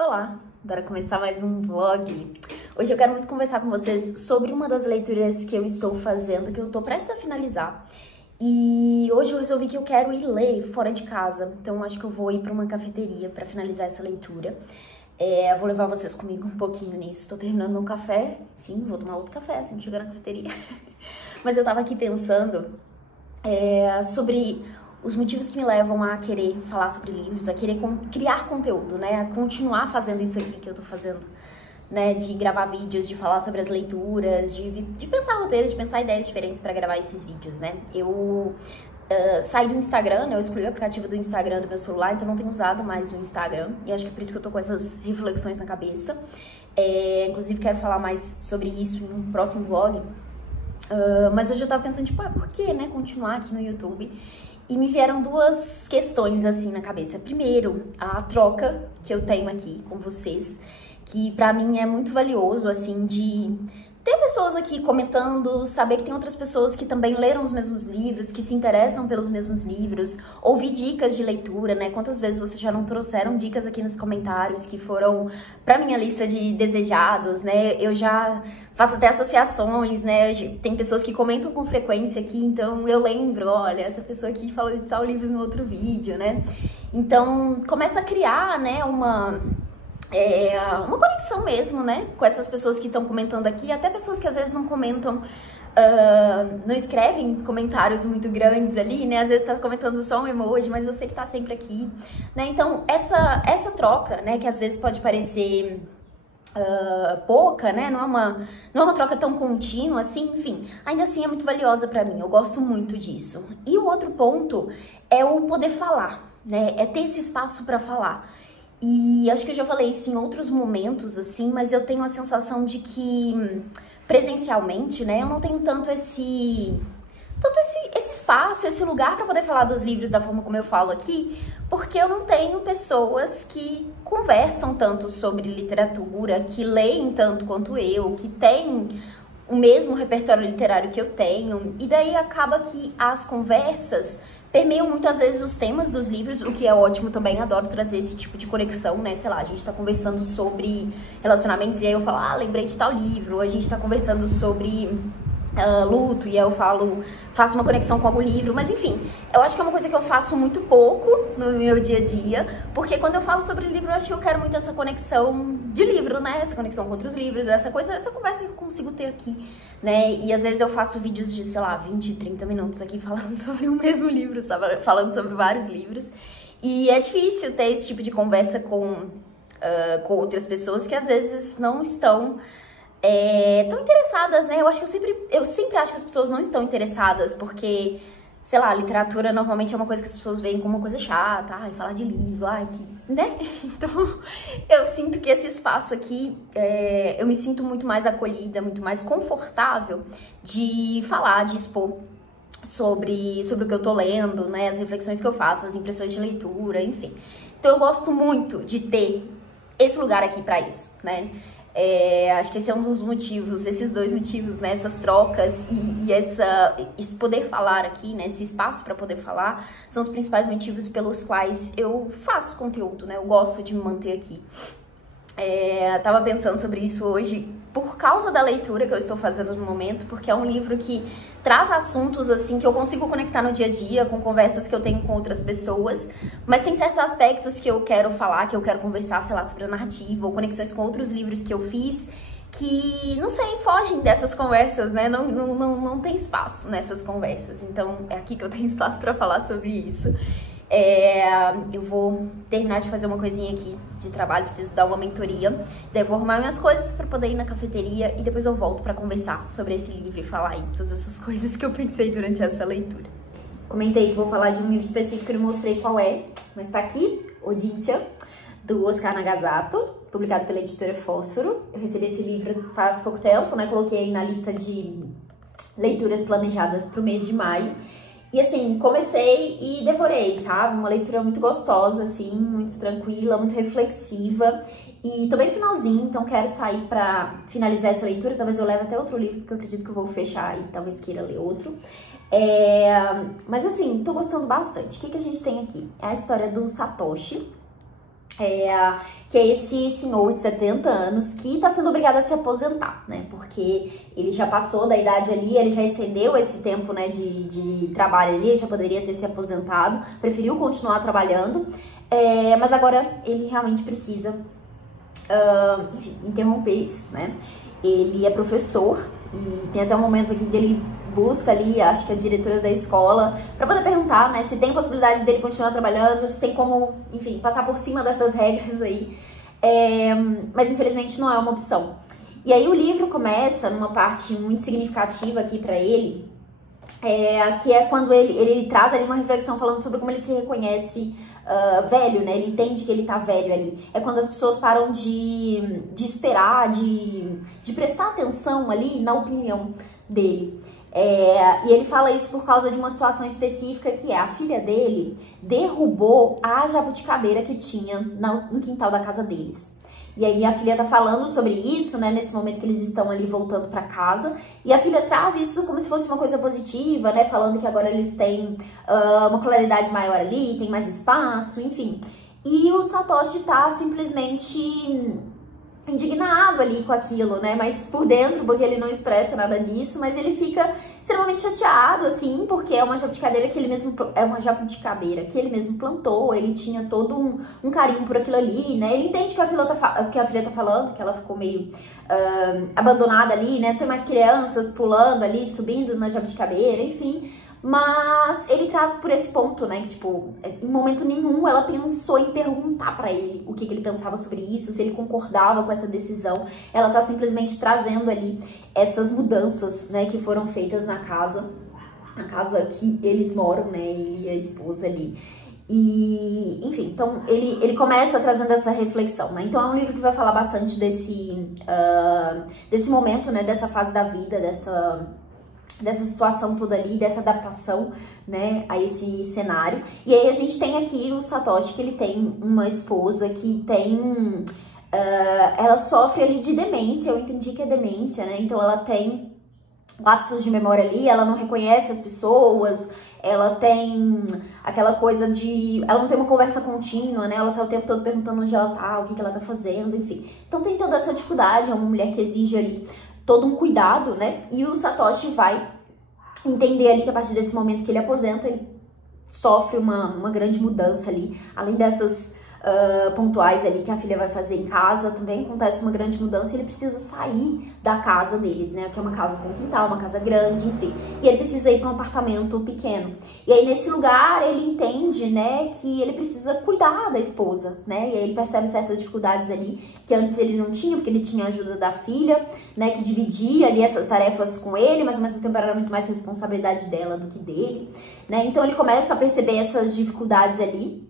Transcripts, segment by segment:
Olá, bora começar mais um vlog. Hoje eu quero muito conversar com vocês sobre uma das leituras que eu estou fazendo, que eu tô prestes a finalizar. E hoje eu resolvi que eu quero ir ler fora de casa, então acho que eu vou ir para uma cafeteria para finalizar essa leitura. Eu vou levar vocês comigo um pouquinho nisso. Tô terminando meu café, sim, vou tomar outro café assim que chegar na cafeteria. Mas eu tava aqui pensando sobre os motivos que me levam a querer falar sobre livros, a querer criar conteúdo, né? A continuar fazendo isso aqui que eu tô fazendo, né? De gravar vídeos, de falar sobre as leituras, de pensar roteiros, de pensar ideias diferentes pra gravar esses vídeos, né? Eu saí do Instagram, né? Eu excluí o aplicativo do Instagram do meu celular, então não tenho usado mais o Instagram. E acho que é por isso que eu tô com essas reflexões na cabeça. Inclusive quero falar mais sobre isso em um próximo vlog. Mas hoje eu tava pensando, tipo, por que, né, continuar aqui no YouTube? E me vieram duas questões, assim, na cabeça. Primeiro, a troca que eu tenho aqui com vocês, que pra mim é muito valioso, assim, de ter pessoas aqui comentando, saber que tem outras pessoas que também leram os mesmos livros, que se interessam pelos mesmos livros, ouvir dicas de leitura, né? Quantas vezes vocês já não trouxeram dicas aqui nos comentários que foram pra minha lista de desejados, né? Eu já faço até associações, né? Tem pessoas que comentam com frequência aqui, então eu lembro, olha, essa pessoa aqui falou de tal livro no outro vídeo, né? Então, começa a criar, né, uma conexão mesmo, né, com essas pessoas que estão comentando aqui, até pessoas que às vezes não comentam, não escrevem comentários muito grandes ali, né, às vezes tá comentando só um emoji, mas eu sei que tá sempre aqui, né, então essa troca, né, que às vezes pode parecer pouca, né, não é uma troca tão contínua assim, enfim, ainda assim é muito valiosa pra mim, eu gosto muito disso. E o outro ponto é o poder falar, né, é ter esse espaço pra falar. E acho que eu já falei isso em outros momentos, assim, mas eu tenho a sensação de que presencialmente, né, eu não tenho tanto esse espaço, esse lugar para poder falar dos livros da forma como eu falo aqui, porque eu não tenho pessoas que conversam tanto sobre literatura, que leem tanto quanto eu, que têm o mesmo repertório literário que eu tenho, e daí acaba que as conversas permeiam muitas vezes os temas dos livros, o que é ótimo também, adoro trazer esse tipo de conexão, né, sei lá, a gente tá conversando sobre relacionamentos e aí eu falo, lembrei de tal livro, a gente tá conversando sobre luto e aí eu faço uma conexão com algum livro, mas enfim, eu acho que é uma coisa que eu faço muito pouco no meu dia a dia, porque quando eu falo sobre livro, eu acho que eu quero muito essa conexão de livro, né, essa conexão com outros livros, essa conversa que eu consigo ter aqui, né, e às vezes eu faço vídeos de, sei lá, 20, 30 minutos aqui falando sobre o mesmo livro, sabe? Falando sobre vários livros, e é difícil ter esse tipo de conversa com outras pessoas que às vezes não estão tão interessadas, né? Eu sempre acho que as pessoas não estão interessadas, porque, sei lá, a literatura normalmente é uma coisa que as pessoas veem como uma coisa chata, falar de livro, né? Então, eu sinto que esse espaço aqui, eu me sinto muito mais acolhida, muito mais confortável de falar, de expor sobre o que eu tô lendo, né? As reflexões que eu faço, as impressões de leitura, enfim. Então, eu gosto muito de ter esse lugar aqui pra isso, né? Acho que esse é um dos motivos, esses dois motivos, né, essas trocas e esse poder falar aqui, né, esse espaço para poder falar, são os principais motivos pelos quais eu faço conteúdo, né, eu gosto de me manter aqui. Tava pensando sobre isso hoje por causa da leitura que eu estou fazendo no momento, porque é um livro que traz assuntos assim que eu consigo conectar no dia a dia, com conversas que eu tenho com outras pessoas, mas tem certos aspectos que eu quero falar, que eu quero conversar, sei lá, sobre a narrativa, ou conexões com outros livros que eu fiz, que, não sei, fogem dessas conversas, né? Não tem espaço nessas conversas, então é aqui que eu tenho espaço para falar sobre isso. Eu vou terminar de fazer uma coisinha aqui de trabalho, preciso dar uma mentoria, daí eu vou arrumar minhas coisas pra poder ir na cafeteria e depois eu volto pra conversar sobre esse livro e falar aí todas essas coisas que eu pensei durante essa leitura. Comentei que vou falar de um livro específico e não mostrei qual é, mas tá aqui, Odintia, do Oscar Nagasato, publicado pela editora Fósforo. Eu recebi esse livro faz pouco tempo, né, coloquei aí na lista de leituras planejadas pro mês de maio. E assim, comecei e devorei, sabe? Uma leitura muito gostosa, assim, muito tranquila, muito reflexiva. E tô bem no finalzinho, então quero sair pra finalizar essa leitura. Talvez eu leve até outro livro, porque eu acredito que eu vou fechar e talvez queira ler outro. Mas assim, tô gostando bastante. O que a gente tem aqui? É a história do Satoshi, que é esse senhor de 70 anos que tá sendo obrigado a se aposentar, né? Porque ele já passou da idade ali, ele já estendeu esse tempo, né, de trabalho ali, ele já poderia ter se aposentado, preferiu continuar trabalhando, mas agora ele realmente precisa, enfim, interromper isso, né? Ele é professor e tem até um momento aqui que ele busca ali, acho que a diretora da escola, para poder perguntar, né, se tem possibilidade dele continuar trabalhando, se tem como, enfim, passar por cima dessas regras aí, mas infelizmente não é uma opção. E aí o livro começa numa parte muito significativa aqui para ele, que é quando ele traz ali uma reflexão falando sobre como ele se reconhece velho, né? Ele entende que ele tá velho ali. É quando as pessoas param de esperar, de prestar atenção ali na opinião dele. E ele fala isso por causa de uma situação específica que a filha dele derrubou a jabuticabeira que tinha no quintal da casa deles. E aí a filha tá falando sobre isso, né, nesse momento que eles estão ali voltando pra casa, e a filha traz isso como se fosse uma coisa positiva, né, falando que agora eles têm uma claridade maior ali, tem mais espaço, enfim. E o Satoshi tá simplesmente indignado ali com aquilo, né, mas por dentro, porque ele não expressa nada disso, mas ele fica extremamente chateado, assim, porque é uma jabuticabeira que ele mesmo, que ele mesmo plantou, ele tinha todo um carinho por aquilo ali, né, ele entende que a filha tá falando, que ela ficou meio abandonada ali, né, tem mais crianças pulando ali, subindo na jabuticabeira, enfim. Mas ele traz por esse ponto, né, que tipo, em momento nenhum ela pensou em perguntar pra ele o que ele pensava sobre isso, se ele concordava com essa decisão. Ela tá simplesmente trazendo ali essas mudanças, né, que foram feitas na casa que eles moram, né, ele e a esposa ali. E, enfim, então ele começa trazendo essa reflexão, né, então é um livro que vai falar bastante desse momento, né, dessa fase da vida, dessa situação toda ali, dessa adaptação, né, a esse cenário. E aí a gente tem aqui o Satoshi, que ele tem uma esposa que tem... ela sofre ali de demência, eu entendi que é demência, né, então ela tem lapsos de memória ali, ela não reconhece as pessoas, ela tem aquela coisa de... ela não tem uma conversa contínua, né, ela tá o tempo todo perguntando onde ela tá, o que ela tá fazendo, enfim. Então tem toda essa dificuldade, é uma mulher que exige ali todo um cuidado, né? E o Satoshi vai entender ali que a partir desse momento que ele aposenta, ele sofre uma grande mudança ali. Além dessas pontuais ali que a filha vai fazer em casa, também acontece uma grande mudança e ele precisa sair da casa deles, né? Que é uma casa com quintal, uma casa grande, enfim. E ele precisa ir para um apartamento pequeno. E aí nesse lugar ele entende, né, que ele precisa cuidar da esposa, né? E aí ele percebe certas dificuldades ali que antes ele não tinha, porque ele tinha a ajuda da filha, né, que dividia ali essas tarefas com ele, mas ao mesmo tempo era muito mais responsabilidade dela do que dele, né? Então ele começa a perceber essas dificuldades ali.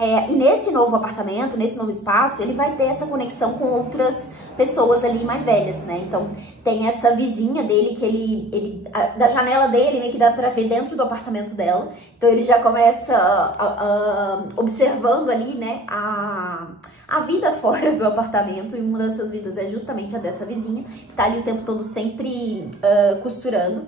E nesse novo apartamento, nesse novo espaço, ele vai ter essa conexão com outras pessoas ali mais velhas, né? Então, tem essa vizinha dele que da janela dele, meio que dá pra ver dentro do apartamento dela. Então, ele já começa observando ali, né, a vida fora do apartamento. E uma dessas vidas é justamente a dessa vizinha, que tá ali o tempo todo sempre costurando.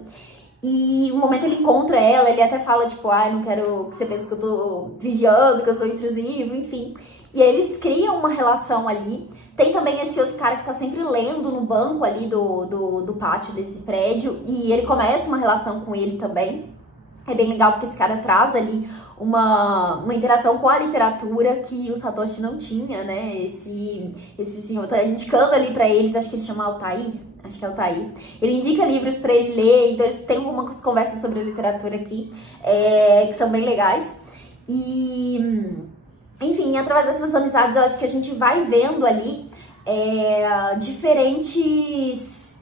E um momento ele encontra ela, ele até fala, tipo, não quero que você pense que eu tô vigiando, que eu sou intrusivo, enfim. E aí eles criam uma relação ali. Tem também esse outro cara que tá sempre lendo no banco ali do pátio desse prédio, e ele começa uma relação com ele também. É bem legal porque esse cara traz ali uma interação com a literatura que o Satoshi não tinha, né? Esse senhor tá indicando ali pra eles, acho que ele chama Altair. Acho que ela tá aí. Ele indica livros pra ele ler, então eles têm algumas conversas sobre literatura aqui, que são bem legais. E, enfim, através dessas amizades, eu acho que a gente vai vendo ali diferentes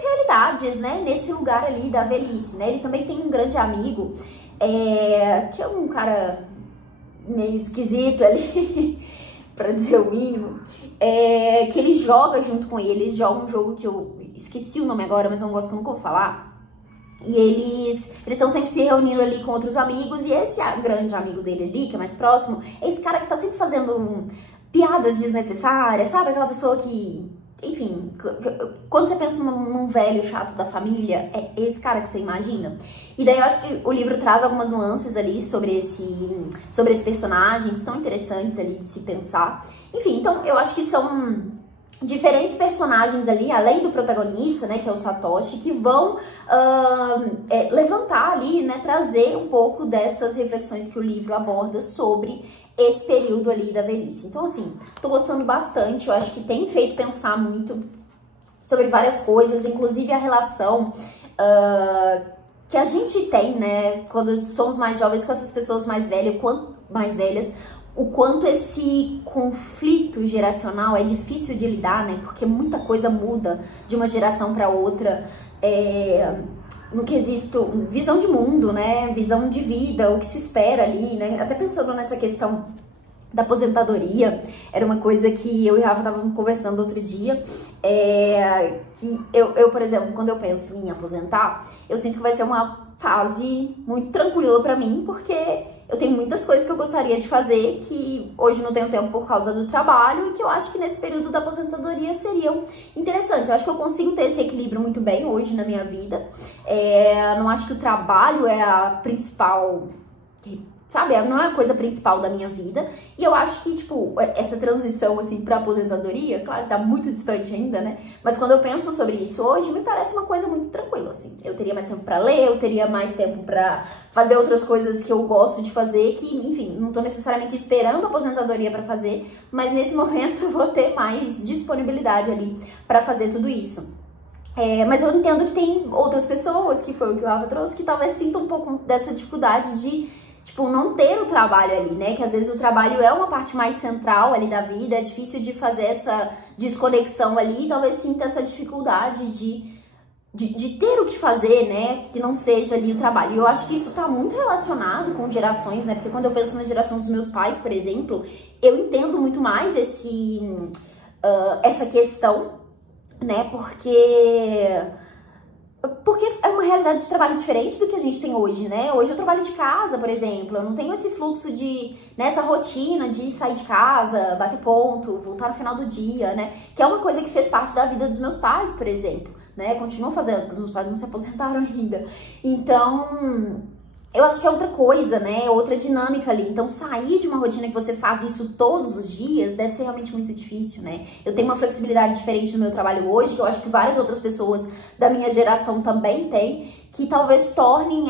realidades, né, nesse lugar ali da velhice, né. Ele também tem um grande amigo, que é um cara meio esquisito ali, pra dizer o mínimo, que ele joga junto com ele. Eles jogam um jogo que eu esqueci o nome agora, mas é um negócio que eu nunca vou falar. E eles estão sempre se reunindo ali com outros amigos, e esse grande amigo dele ali, que é mais próximo, é esse cara que tá sempre fazendo piadas desnecessárias, sabe? Aquela pessoa que enfim, quando você pensa num velho chato da família, é esse cara que você imagina. E daí eu acho que o livro traz algumas nuances ali sobre esse personagem que são interessantes ali de se pensar. Enfim, então eu acho que são diferentes personagens ali, além do protagonista, né, que é o Satoshi, que vão levantar ali, né, trazer um pouco dessas reflexões que o livro aborda sobre esse período ali da velhice. Então, assim, tô gostando bastante, eu acho que tem feito pensar muito sobre várias coisas, inclusive a relação que a gente tem, né, quando somos mais jovens com essas pessoas mais velhas, o quanto esse conflito geracional é difícil de lidar, né, porque muita coisa muda de uma geração para outra, no quesito visão de mundo, né, visão de vida, o que se espera ali, né, até pensando nessa questão da aposentadoria, era uma coisa que eu e Rafa estavam conversando outro dia, que eu, por exemplo, quando eu penso em aposentar, eu sinto que vai ser uma fase muito tranquila pra mim, porque eu tenho muitas coisas que eu gostaria de fazer que hoje não tenho tempo por causa do trabalho e que eu acho que nesse período da aposentadoria seriam interessantes. Eu acho que eu consigo ter esse equilíbrio muito bem hoje na minha vida. Não acho que o trabalho é a principal, sabe, não é a coisa principal da minha vida. E eu acho que, tipo, essa transição, assim, pra aposentadoria, claro, tá muito distante ainda, né? Mas quando eu penso sobre isso hoje, me parece uma coisa muito tranquila, assim. Eu teria mais tempo pra ler, eu teria mais tempo pra fazer outras coisas que eu gosto de fazer, que, enfim, não tô necessariamente esperando a aposentadoria pra fazer, mas nesse momento eu vou ter mais disponibilidade ali pra fazer tudo isso. Mas eu entendo que tem outras pessoas, que foi o que o Rafa trouxe, que talvez sintam um pouco dessa dificuldade de, tipo, não ter o trabalho ali, né? Que às vezes o trabalho é uma parte mais central ali da vida, é difícil de fazer essa desconexão ali, e talvez sinta essa dificuldade de ter o que fazer, né? Que não seja ali o trabalho. E eu acho que isso tá muito relacionado com gerações, né? Porque quando eu penso na geração dos meus pais, por exemplo, eu entendo muito mais essa questão, né? Porque é uma realidade de trabalho diferente do que a gente tem hoje, né? Hoje eu trabalho de casa, por exemplo, eu não tenho esse fluxo nessa rotina de sair de casa, bater ponto, voltar no final do dia, né? Que é uma coisa que fez parte da vida dos meus pais, por exemplo, né? Continuam fazendo, porque os meus pais não se aposentaram ainda. Então, eu acho que é outra coisa, né? Outra dinâmica ali. Então, sair de uma rotina que você faz isso todos os dias deve ser realmente muito difícil, né? Eu tenho uma flexibilidade diferente no meu trabalho hoje, que eu acho que várias outras pessoas da minha geração também têm, que talvez tornem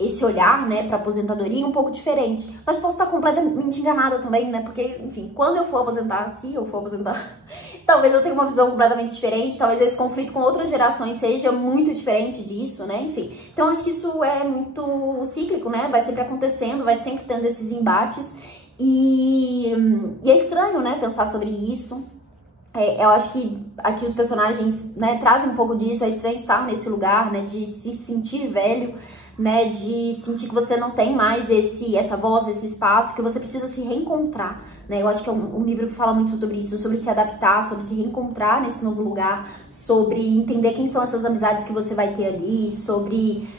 esse olhar, né, pra aposentadoria um pouco diferente. Mas posso estar completamente enganada também, né? Porque, enfim, quando eu for aposentar, se eu for aposentar, talvez eu tenha uma visão completamente diferente, talvez esse conflito com outras gerações seja muito diferente disso, né? Enfim, então acho que isso é muito cíclico, né? Vai sempre acontecendo, vai sempre tendo esses embates e é estranho, né, pensar sobre isso. Eu acho que aqui os personagens, né, trazem um pouco disso, é estranho estar nesse lugar, né, de se sentir velho, né, de sentir que você não tem mais essa voz, esse espaço, que você precisa se reencontrar, né, eu acho que é um livro que fala muito sobre isso, sobre se adaptar, sobre se reencontrar nesse novo lugar, sobre entender quem são essas amizades que você vai ter ali, sobre...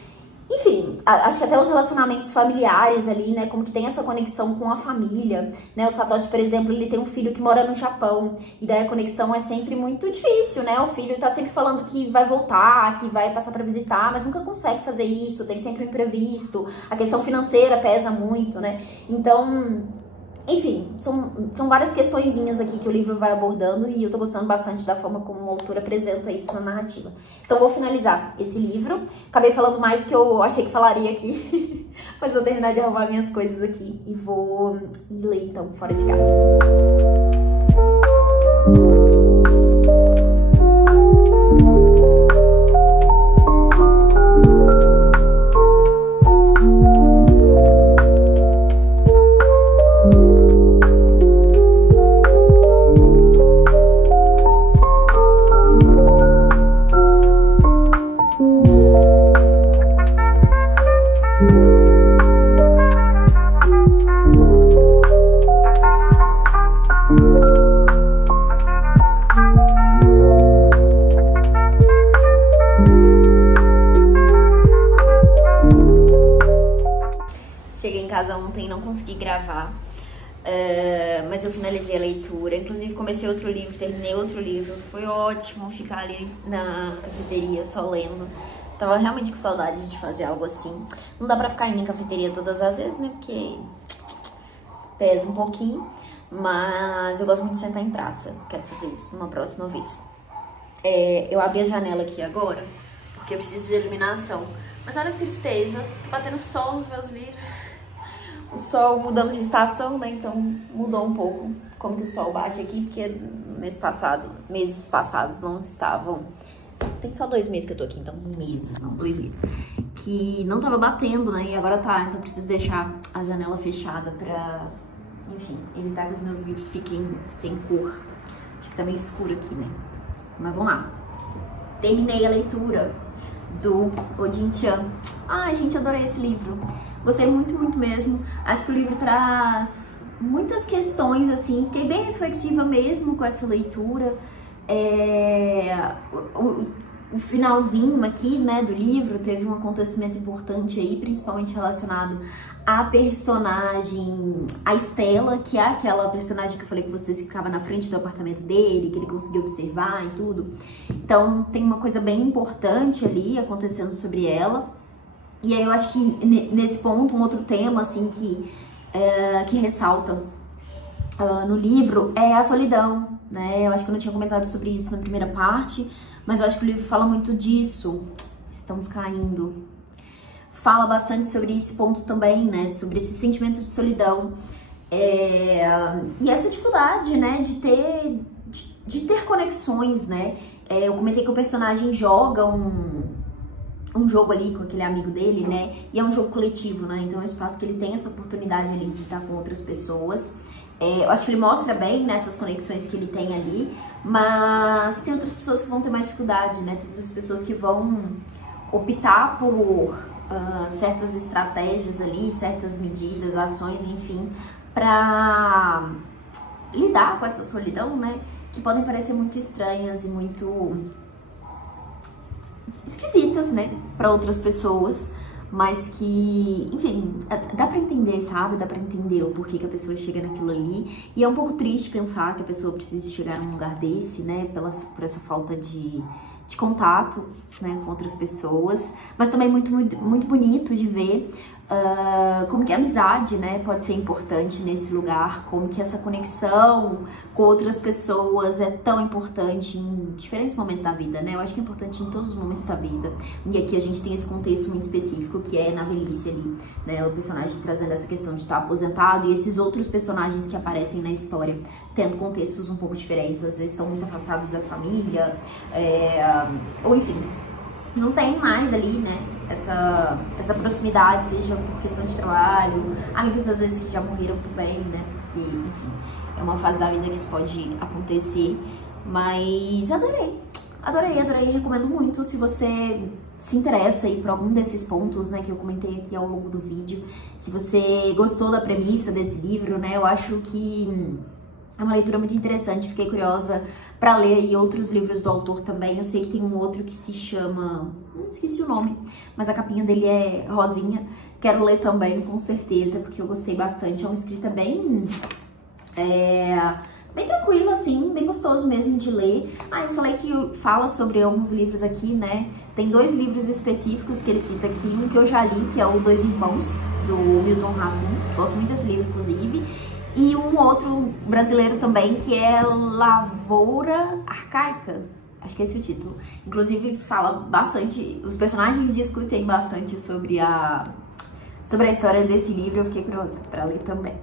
Enfim, acho que até os relacionamentos familiares ali, né, como que tem essa conexão com a família, né, o Satoshi, por exemplo, ele tem um filho que mora no Japão, e daí a conexão é sempre muito difícil, né, o filho tá sempre falando que vai voltar, que vai passar pra visitar, mas nunca consegue fazer isso, tem sempre um imprevisto, a questão financeira pesa muito, né, então... Enfim, são várias questõezinhas aqui que o livro vai abordando e eu tô gostando bastante da forma como o autor apresenta isso na narrativa. Então vou finalizar esse livro. Acabei falando mais do que eu achei que falaria aqui, mas vou terminar de arrumar minhas coisas aqui e vou ler então fora de casa. Cheguei em casa ontem e não consegui gravar. Mas eu finalizei a leitura, inclusive comecei outro livro, terminei outro livro. Foi ótimo ficar ali na cafeteria só lendo. Tava realmente com saudade de fazer algo assim. Não dá pra ficar indo em cafeteria todas as vezes, né? Porque pesa um pouquinho. Mas eu gosto muito de sentar em praça. Quero fazer isso uma próxima vez. Eu abri a janela aqui agora, porque eu preciso de iluminação. Mas olha que tristeza, tá batendo sol nos meus livros. O sol, mudamos de estação, né? Então mudou um pouco como que o sol bate aqui, porque meses passados não estavam... Tem só 2 meses que eu tô aqui, então 2 meses. Que não tava batendo, né? E agora tá, então eu preciso deixar a janela fechada pra, enfim, evitar que os meus livros fiquem sem cor. Acho que tá meio escuro aqui, né? Mas vamos lá. Terminei a leitura do Odin Chan. Ai, gente, adorei esse livro. Gostei muito, muito mesmo. Acho que o livro traz muitas questões, assim. Fiquei bem reflexiva mesmo com essa leitura. O finalzinho aqui, né, do livro teve um acontecimento importante aí, principalmente relacionado à personagem, a Estela, que é aquela personagem que eu falei com vocês que ficava na frente do apartamento dele, que ele conseguiu observar e tudo. Então tem uma coisa bem importante ali acontecendo sobre ela. E aí eu acho que nesse ponto, um outro tema, assim, que ressalta no livro é a solidão, né? Eu acho que eu não tinha comentado sobre isso na primeira parte, mas eu acho que o livro fala muito disso. Estamos caindo. Fala bastante sobre esse ponto também, né? Sobre esse sentimento de solidão. E essa dificuldade, né? De ter conexões, né? Eu comentei que o personagem joga um jogo ali com aquele amigo dele, né? E é um jogo coletivo, né? Então é um espaço que ele tem essa oportunidade ali de estar com outras pessoas. Eu acho que ele mostra bem nessas conexões que ele tem ali, mas tem outras pessoas que vão ter mais dificuldade, né? Tem outras pessoas que vão optar por certas estratégias ali, certas medidas, ações, enfim, pra lidar com essa solidão, né? Que podem parecer muito estranhas e muito esquisitas, né? Pra outras pessoas. Mas que, enfim, dá pra entender, sabe? Dá pra entender o porquê que a pessoa chega naquilo ali. E é um pouco triste pensar que a pessoa precise chegar num lugar desse, né? Por essa falta de contato, né? Com outras pessoas. Mas também muito, muito, muito bonito de ver como que a amizade, né? Pode ser importante nesse lugar. Como que essa conexão com outras pessoas é tão importante em diferentes momentos da vida, né? Eu acho que é importante em todos os momentos da vida. E aqui a gente tem esse contexto muito específico que é na velhice ali, né? O personagem trazendo essa questão de estar aposentado e esses outros personagens que aparecem na história tendo contextos um pouco diferentes, às vezes estão muito afastados da família, ou enfim, não tem mais ali, né, essa proximidade, seja por questão de trabalho, amigos às vezes que já morreram também, né, porque, enfim, é uma fase da vida que isso pode acontecer, mas adorei, recomendo muito se você se interessa aí por algum desses pontos, né, que eu comentei aqui ao longo do vídeo, se você gostou da premissa desse livro, né, eu acho que é uma leitura muito interessante, fiquei curiosa para ler aí outros livros do autor também. Eu sei que tem um outro que se chama... esqueci o nome, mas a capinha dele é rosinha. Quero ler também, com certeza, porque eu gostei bastante. É uma escrita bem tranquila, assim, bem gostoso mesmo de ler. Eu falei que fala sobre alguns livros aqui, né? Tem 2 livros específicos que ele cita aqui. Um que eu já li, que é o Dois Irmãos, do Milton Ratum. Gosto muito desse livro, inclusive. E um outro brasileiro também, que é Lavoura Arcaica. Acho que é esse o título. Inclusive, fala bastante, os personagens discutem bastante sobre a história desse livro. Eu fiquei curiosa para ler também.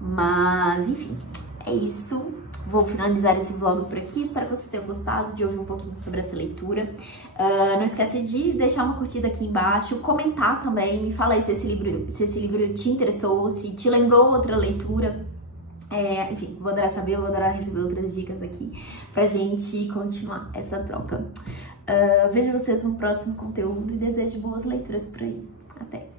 Mas, enfim, é isso. Vou finalizar esse vlog por aqui. Espero que vocês tenham gostado de ouvir um pouquinho sobre essa leitura. Não esquece de deixar uma curtida aqui embaixo, comentar também, me fala aí se esse livro te interessou, se te lembrou outra leitura. Enfim, vou adorar saber, vou adorar receber outras dicas aqui pra gente continuar essa troca. Vejo vocês no próximo conteúdo e desejo boas leituras por aí. Até!